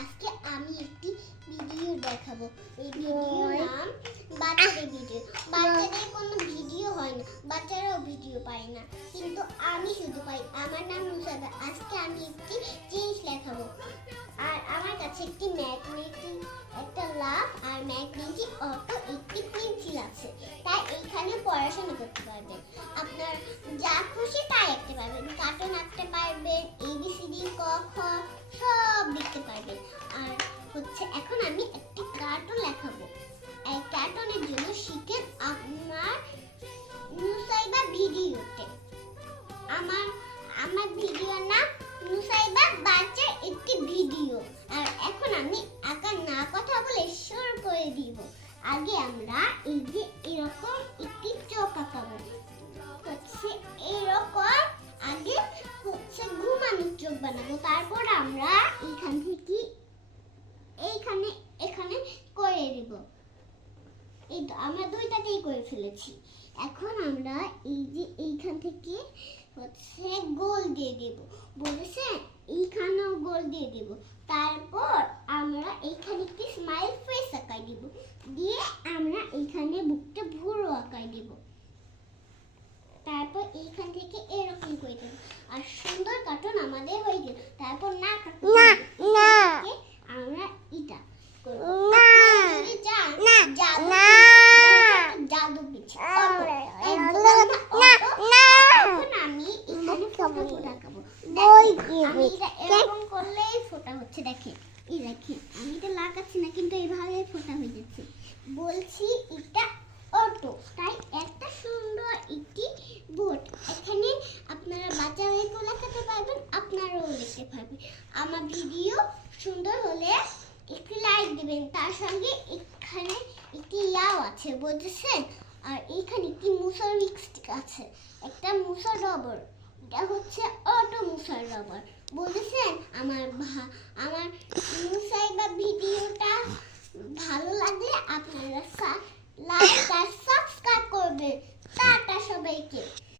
আজকে আমি একটি ভিডিও দেখাবো। এই ভিডিওর নাম বাচ্চাদের ভিডিও। বাচ্চাদের কোনো ভিডিও হয় না, বাচ্চারাও ভিডিও পায় না, কিন্তু আমি শুধু পাই। আমার নাম নুসাইবা। আজকে আমি একটি জিনিস দেখাবো। আর আমার কাছে একটি ম্যাগনেটিক একটা লাভ আর ম্যাগনেটিক অটো একটি পেন্সিল আছে, তাই এইখানে পড়াশোনা করতে পারবেন। আপনার যা খুশি তাই আঁকতে পারবেন, কার্টুন আঁকতে পারবেন, এবিসিডি ক খ সব লিখতে পারবেন। আর এখন আমি একটি কার্টুন লেখাবো। এই কার্টুনের জন্য শিখেন আমার নুসাইবা ভিডিওতে। আমার ভিডিওর নাম নুসাইবা বাচ্চার একটি ভিডিও। আর এখন আমি আঁকার না কথা বলে শুরু করে দিব। আগে আমরা এই যে এরকম একটি চোখ আঁকাবো। এরকম আগে ঘুমানোর চোখ বানাবো। তারপর আমরা এইখান থেকে এখানে করে দেব। এই তো আমরা দুইটাতেই করে ফেলেছি। এখন আমরা এই যে এইখান থেকে গোল দিয়ে দেব। বলেছেন এইখানেও গোল দিয়ে দেব। তারপর আমরা এইখানে একটি স্মাইল ফেস আঁকাই দেব। দিয়ে আমরা এইখানে বুকটা ভুরু আঁকাই দেব। তারপর এইখান থেকে এরকম করে দেব। আর সুন্দর কার্টুন আমাদের হয়ে গেল। তারপর না আমরা এটা জাদু পিছে আমি এরকম করলেই ফোটা হচ্ছে। দেখেন আমি এটা লাগাচ্ছি না, কিন্তু এইভাবে ফোটা হয়ে যাচ্ছে। বলছি এটা অটো, তাই একটা সুন্দর একটি বোর্ড। এখানে আপনারা বাচ্চাদেরকেও লেখাতে পারবেন, আপনারাও লিখতে পারবেন। আমার ভিডিও সুন্দর হলে একটি লাইক দিবেন। তার সঙ্গে এখানে একটি ইয়াও আছে, বুঝেছেন? আর এইখানে একটি মুসার স্টিক আছে, একটা মুসার রবার। এটা হচ্ছে অটো মুসার রবার, বুঝেছেন? আমার নুসাইবা ভিডিওটা